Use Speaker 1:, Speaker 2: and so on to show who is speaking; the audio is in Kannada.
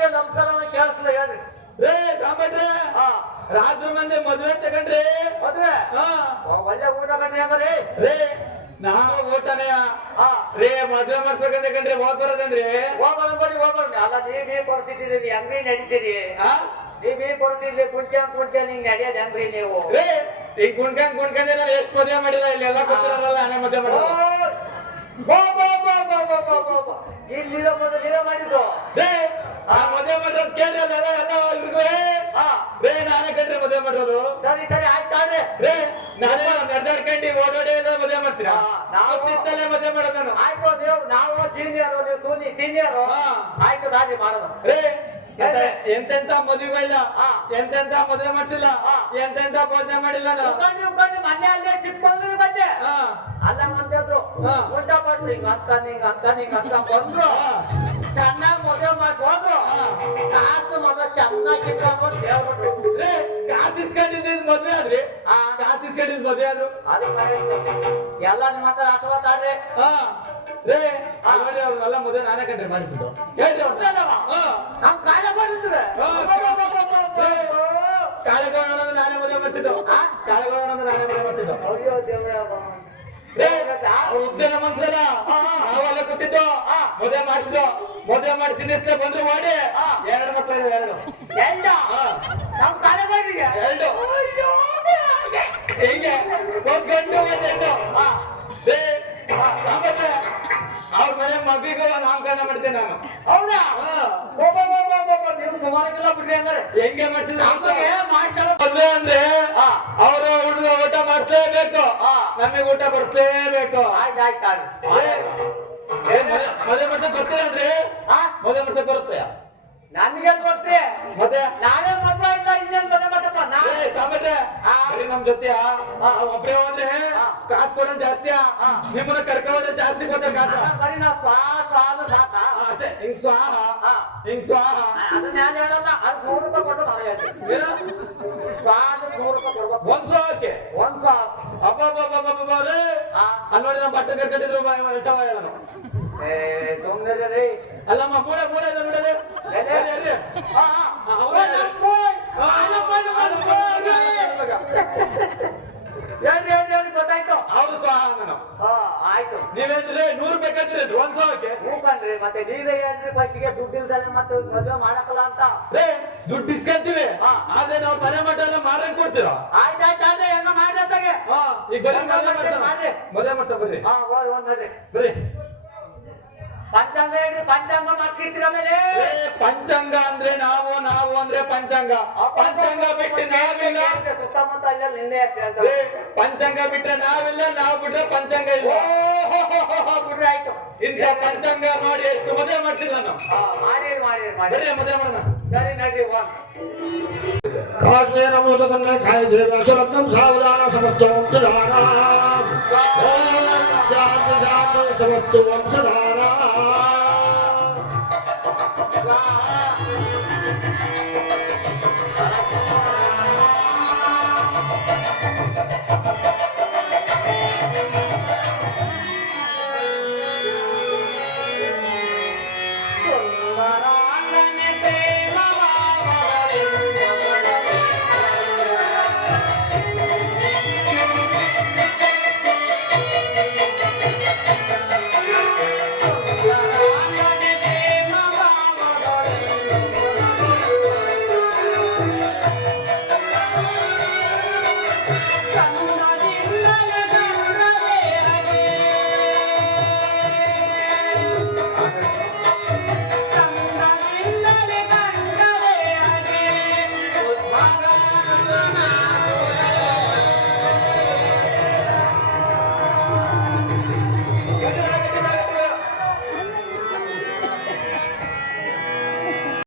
Speaker 1: ಮಂದಿಗೆ ನಮಸ್ಕಾರ ಕೇಳಿಸ್ಲ ಹೇಳ್ರಿ.
Speaker 2: ಏ ಸಾಂಬಟ್ರೆ ರಾಜ್ರ ಮಂದಿ ಮದ್ವೆ ತಗೊಂಡ್ರಿ.
Speaker 1: ಮದ್ವೆ? ಒಳ್ಳೆ ಊಟ ಕಣ್ಣಿ ಅಂದ್ರೆ
Speaker 2: ರೇ ಊಟನೇ.
Speaker 1: ಊಟನೆಯ
Speaker 2: ರೇ ಮದ್ವೆ ಮಾಡ್ಸ್ಬೇಕಂತ ಕಂಡ್ರಿ ಹೋಗ್ ಬರೋದಂದ್ರಿ
Speaker 1: ಹೋಗ್ ಬರೋದ್ರಿ ಹೋಗ್ ಬರೋಣ ಅಲ್ಲ ನೀ ಈ ಕೊಡ್ತಿದ್ದೀರಿ ಹೆಂಗ್ರಿ ನಡೀತೀರಿ. ನೀ ಈ ಕೊಡ್ತಿದ್ರಿ ಕುಂಟ್ಯಾಂಗ್ ಕುಂಟ್ಯ ನಿಂಗ್ ನಡೆಯೋದ್ ಹೆಂಗ್ರಿ ನೀವು
Speaker 2: ಈ ಗುಂಡ್ಕಂಗ್ ಗುಂಡ್ಕಂದ್ರೆ ನಾನು ಎಷ್ಟು ಮದುವೆ ಮಾಡಿಲ್ಲ ಇಲ್ಲಿ ಎಲ್ಲ ಕೊಡ್ತಿರಲ್ಲ ಮದುವೆ
Speaker 1: ಮಾಡಿ ಹೋಗ್ ಇಲ್ಲಿರೋ ಮೊದಲು ನೀವೇ ಮಾಡಿದ್ದು.
Speaker 2: ರೇ ಆ ಮದುವೆ ಮಾಡೋದು ಕೇಳಿ ಎಲ್ಲ ಎಲ್ರಿಗೂ
Speaker 1: ಹಾ.
Speaker 2: ರೇ ನಾನೇ ಕಂಡ್ರೆ ಮದುವೆ ಮಾಡೋದು
Speaker 1: ಸರಿ ಸರಿ ಆಯ್ತು ತಾಳ್ರಿ
Speaker 2: ರೇ ನಾನೇ ನಡೆದಾಡ್ಕೊಂಡು ಓಡೋಡಿ ಎಲ್ಲ ಮದುವೆ ಮಾಡ್ತೀರಾ?
Speaker 1: ಹಾ, ನಾವು-
Speaker 2: ತಿತ್ತಲೇ ಮದುವೆ ಮಾಡೋದು ನಾನು.
Speaker 1: ಆಯ್ತು ನೀವು ನಾವು ನೀವು ಸೂನಿ ಸೀನಿಯರು
Speaker 2: ಹಾ.
Speaker 1: ಆಯ್ತು ದಾರಿ ಮಾಡೋಣ
Speaker 2: ರೇ ಎಂತೆಂತ ಮದುವೆ ಇಲ್ಲ?
Speaker 1: ಹಾ.
Speaker 2: ಎಂತೆಂತ ಮದುವೆ ಮಾಡ್ಸಿಲ್ಲ?
Speaker 1: ಹಾ.
Speaker 2: ಎಂತೆಂತ ಭೋಜನ ಮಾಡಿಲ್ಲ
Speaker 1: ಮೊನ್ನೆ ಅಲ್ಲೇ ಚಿಕ್ಕಮಂಗ್ಳೂರು ಬಂದೆ.
Speaker 2: ಹಾ.
Speaker 1: ಅಲ್ಲ ಮಂದಿದ್ರು
Speaker 2: ಹಾ.
Speaker 1: ಉಲ್ಟಾ ಪಟ್ಟು ಹಿಂಗ ಅಂತ ಹಿಂಗ ಅಂತ ಹಿಂಗ ಅಂತ ಬಂದ್ರು. ಚೆನ್ನಾಗಿ ಮದುವೆ ಮಾಡಿ ಹೋದ್ರು. ಕಾಸು ಮೊದಲು ಚೆನ್ನಾಗಿ ಕಿತ್ಕೊಂಡ್ಬಂದು ಹೇಳ್ಬಿಟ್ರು
Speaker 2: ರೇ ಕಾಸು ಇಸ್ಕೊಂಡಿದ್ದು ಮದ್ವೆ ಆದ್ರಿ
Speaker 1: ಆ
Speaker 2: ಕಾಸು ಇಸ್ಕೊಂಡಿದ್ದು ಮದ್ವೆ ಆದ್ರು
Speaker 1: ಅದು. ಎಲ್ಲ ನಿಮ್ಮ ಹತ್ರ ಆಶೀರ್ವಾದ ಆಡ್ರಿ
Speaker 2: ಹಾ ರೇ ಅವ್ರನ್ನೆಲ್ಲ ಮದುವೆ ನಾನೇ ಕಂಡ್ರೆ ಮಾಡಿಸಿದ್ದು ಹೇಳ್ರಿ.
Speaker 1: ನಮ್ ಕಾಲ ಬಂದಿದ್ವಿ
Speaker 2: ಹಾ. ರೇ, ಕಾಳೆಗೌಡನ ನಾನೇ ಮದುವೆ ಮಾಡಿಸಿದ್ದು ಕಾಳೆಗೌಡನ ನಾನೇ ಮದುವೆ ಮಾಡಿಸಿದ್ದು
Speaker 1: ಅಯ್ಯೋ ದೇವ್ರೇ
Speaker 2: ರೇ ಅವ್ರ ಉದ್ಯಾನ ಮನ್ಸಲ್ಲ ನಾವೆಲ್ಲ ಕೊಟ್ಟಿದ್ದು ಮದುವೆ ಮಾಡಿಸಿದ್ದು. ಮದುವೆ ಮಾಡಿಸಿದ ಬಂದ್ರು ಮಾಡಿ. ಎರಡು ಮಕ್ಕಳು ಎರಡು. ಎರಡು.
Speaker 1: ನಮ್ ಕಾಲ ಬಂದಿಗೆ
Speaker 2: ಎರಡು. ಹಿಂಗೆ. ಒಂದ್ ಗಂಟೆ ಒಂದ್ ಹೆಣ್ಣು ಅವ್ರ ಮನೆ ಮಗಿಗೂ ನಾಮಕರಣ ಮಾಡ್ತೇನೆ ನಾನು.
Speaker 1: ಹೌದಾ? ನೀವು ಸುಮಾರಕ್ಕೆಲ್ಲ ಬಿಡ್ರಿ ಹಂಗಾರೆ
Speaker 2: ಹೆಂಗೆ
Speaker 1: ಮಾಡ್ತಾರ
Speaker 2: ಮದ್ವೆ ಅಂದ್ರೆ. ಅವ್ರ ಹುಡುಗ ಊಟ ಮಾಡಿಸ್ಲೇಬೇಕು. ನಮಗೆ ಊಟ ಬಡಿಸ್ಲೇಬೇಕು
Speaker 1: ಆಯ್ತು
Speaker 2: ಮದ್ವೆ- ಮಾಡ್ಸಕ್ ಬರ್ತೀರ ಅಂದ್ರೆ?
Speaker 1: ಆ
Speaker 2: ಮದುವೆ ಮಾಡ್ಸಕ್ ಬರುತ್ತೆ?
Speaker 1: ನನ್ಗೆ ಗೊತ್ತೇ.
Speaker 2: ಮತ್ತೆ?
Speaker 1: ನಾನೇ ಮದ್ವೆ ಇಲ್ಲ ಇನ್ನೇನ್ ಮದ್ವೆ ಮಾಡಪ್ಪ ನಾ
Speaker 2: ಏ, ಸಾಂಬಾರ್ರೆ,
Speaker 1: ಹಾ.
Speaker 2: ಬರೀ ನಮ್ ಜೊತೆ ಒಬ್ರೇ ಹೋದ್ರೆ. ಕಾಸು ಕೊಡೋದ್ ಜಾಸ್ತಿ. ನಿಮ್ಮನ್ನ ಕರ್ಕ ಹೋದ್ರೆ ಜಾಸ್ತಿ ಕೊಡ್ತಾರೆ ಕಾಸು.
Speaker 1: ಬರೀ ನಾ ಸಾ ಸಾಕ.
Speaker 2: ಅಷ್ಟೇ ಹಿಂಗ್ ಸ್ವಾಹ. ಹಿಂಗ್ ಸ್ವಾಹ.
Speaker 1: ಅದನ್ನ ನಾನು ಹೇಳಲ್ಲ ಅದು ನೂರು ರೂಪಾಯಿ ಕೊಟ್ಟು ನಾನು ಹೇಳ್ತೀನಿ.
Speaker 2: ಏನು?
Speaker 1: ನೂರು ರೂಪಾಯಿ ಕೊಡ್ಬೇಕು.
Speaker 2: ಒಂದ್ ಸ್ವಾಹಕ್ಕೆ?
Speaker 1: ಒಂದ್ ಸ್ವಾ
Speaker 2: ಅಪ್ಪ ರೇ. ಅಲ್ಲಿ ನೋಡಿ ನಮ್ಮ ಬಟ್ಟೆ ಕರ್ಕೊಂಡಿದ್ರು ಸವ ಹೇಳೋಣ
Speaker 1: ಏ ಸುಮ್ಮನೆ ರೀ.
Speaker 2: ಅಲ್ಲಮ್ಮ ಮೂಳೆ ಮೂಳೆ ಇದೆ ನೋಡಲಿ
Speaker 1: ಏನ್ ಹೇಳ್ರಿ ಗೊತ್ತಾಯ್ತು?
Speaker 2: ಅವ್ರು ಸ್ವಾಹ
Speaker 1: ಆಯ್ತು.
Speaker 2: ನೀವೇನ್ರಿ ನೂರು ಕಟ್ಟಿದ್ರು ಒಂದ್ ಸಾವಿರಕ್ಕೆ
Speaker 1: ಮತ್ತೆ ನೀವೇ ಹೇಳ್ರಿ ಫಸ್ಟಿಗೆ ದುಡ್ಡು ಇಲ್ದಾನೆ ಮತ್ತೆ ಮದುವೆ ಮಾಡಕಲ್ಲ ಅಂತ.
Speaker 2: ಏ ದುಡ್ಡು ಇಸ್ಕೊಂತೀವಿ. ಆದ್ರೆ ನಾವು ಮನೆ ಮಠ ಮಾರಕ್ ಕೊಡ್ತೀರಾ?
Speaker 1: ಆಯ್ತು ಏನೋ ಆಯ್ತು ಹೆಂಗ ಮಾಡ್ರಿ
Speaker 2: ಈಗ ಬರ್ರಿ ಮದುವೆ
Speaker 1: ಮಾಡ್ರಿ.
Speaker 2: ಮದುವೆ ಮಾಡ್ಸ ಬರ್ರಿ.
Speaker 1: ಹಾ ಬಾ ಒಂದ್ ನೋಡ್ರಿ
Speaker 2: ಬರ್ರಿ.
Speaker 1: ಪಂಚಾಂಗ ಹೇಗ್ರಿ ಪಂಚಾಂಗ ಮಾಡ್ತಿರ್ತೀರ ಮೇಲೆ
Speaker 2: ಏ, ಪಂಚಾಂಗ ಅಂದ್ರೆ ನಾವು ನಾವು ಅಂದ್ರೆ ಪಂಚಾಂಗ. ಪಂಚಾಂಗ ಬಿಟ್ಟು ನಾವಿಲ್ಲ.
Speaker 1: ಸುತ್ತಮುತ್ತ ಅಲ್ಲೆಲ್ಲ ನಿನ್ನೆ
Speaker 2: ಪಂಚಾಂಗ ಬಿಟ್ರೆ ನಾವಿಲ್ಲ ನಾವು ಬಿಟ್ರೆ ಪಂಚಾಂಗ ಇಲ್ಲ.
Speaker 1: ಬಿಡ್ರಿ ಆಯ್ತು.
Speaker 2: ಇಂಥ ಪಂಚಾಂಗ ಮಾಡಿ ಎಷ್ಟು ಮದುವೆ ಮಾಡ್ಸಿಲ್ಲ ನಾನು
Speaker 1: ಮಾಡಿರಿ ಮಾಡಿರಿ ಮಾಡಿ
Speaker 2: ಬರ್ರಿ ಮದುವೆ ಮಾಡೋಣ.
Speaker 1: ಸರಿ ನಡ್ರಿ ವಾ
Speaker 3: ಕಾಶ್ಮೀರ ಮೋದಕನ್ನ ಕಾಯ್ದಿರ ಸುರತ್ನಂ ಸಾವಧಾನ ಸಮಸ್ತ ವಂಶಧಾರ ಓಂ ಶಾಂತಿ ಶಾಂತಿ ಸಮಸ್ತ ವಂಶಧಾರ